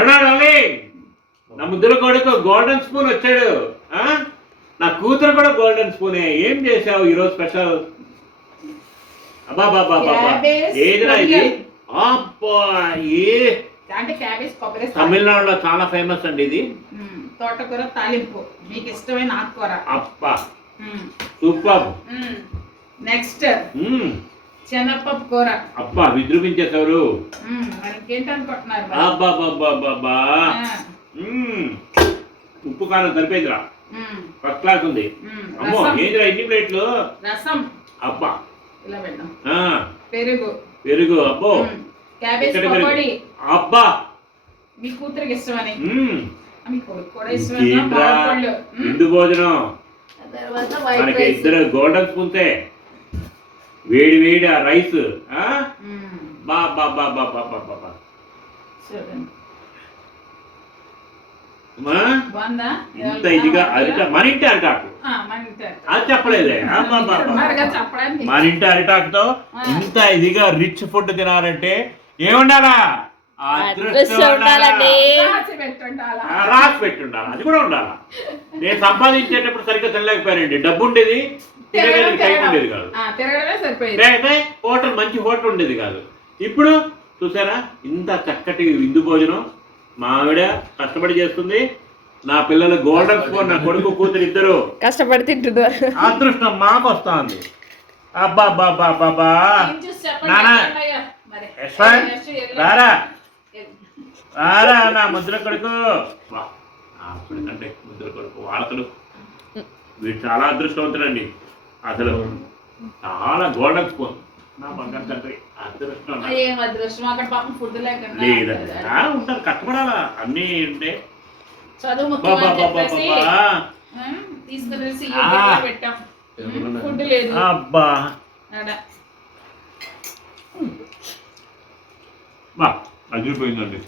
అరుణాలి నా ముద్దుల కొడుకు గోల్డెన్ స్పూన్ వచ్చాడు. నా కూతురు కూడా గోల్డెన్ స్పూనే. ఏం చేసావు ఈరోజు స్పెషల్? అబ్బా బాబా బాబా ఏదిరా ఇది? అబ్బా తమిళనాడులో చాలా ఫేమస్ అండి ఇది. తోటకూర తాలింపు, మీకు ఇష్టమైన ఆకుకూర. అబ్బా సూపర్. నెక్స్ట్ శనగపప్పు కూర. అబ్బా విజృంభించేశారు. ఇంకేంటనుకుంటున్నారు? అబ్బా బాబా బాబా ఉప్పు కారం సరిపోయిందిరా, ఫస్ట్ క్లాస్ ఉంది. అమ్మో ఏందిరా ఇన్ని ప్లేట్లు? రసం. అబ్బా ఇలా పెట్టాం. పెరుగు. పెరుగు. అబ్బో క్యాబేజ్ పకోడీ. అబ్బా మీ కూతురికి ఇష్టమని, మీ కొడుకు కూడా ఇష్టం. ఇందు భోజనం. మనకి ఇద్దరు గోల్డెన్ స్పూన్సే. వేడి వేడి ఆ రైస్. బా బా బా బా బా బా బా. ఇంత ఇదిగా అరిటా మన ఇంటి అరిటాకు అది చెప్పలేదే. మన ఇంటి అరిటాకుతో ఇంత ఇదిగా రిచ్ ఫుడ్ తినాలంటే ఏముండాలా? రాసి పెట్టి ఉండాలి. అది కూడా ఉండాలా? నేను సంపాదించేటప్పుడు సరిగ్గా తినలేకపోయానండి. డబ్బు ఉండేది, తినడానికి టైం ఉండేది కాదు. లేకపోతే హోటల్ మంచి హోటల్ ఉండేది కాదు. ఇప్పుడు చూసారా ఇంత చక్కటి విందు భోజనం మా ఆవిడ కష్టపడి చేస్తుంది. నా పిల్లలు గోల్డెన్ స్పూన్, నా కొడుకు కూతురు ఇద్దరు కష్టపడి తింటున్నారు. అదృష్టం మాకు వస్తుంది. అబ్బా బాబా బాబా నానా రారా రారా నా ముద్ర కొడుకు. అంటే ముద్ర కొడుకు వార్తలు వీడు చాలా అదృష్టవంతుడండి. అసలు చాలా గోల్డెన్ స్పూన్ నా బంగారు తండ్రి. అదృష్టం లేదండి, ఉంటారు కష్టపడాలా అన్నీ ఉంటే. అబ్బా అదిరిపోయిందండి.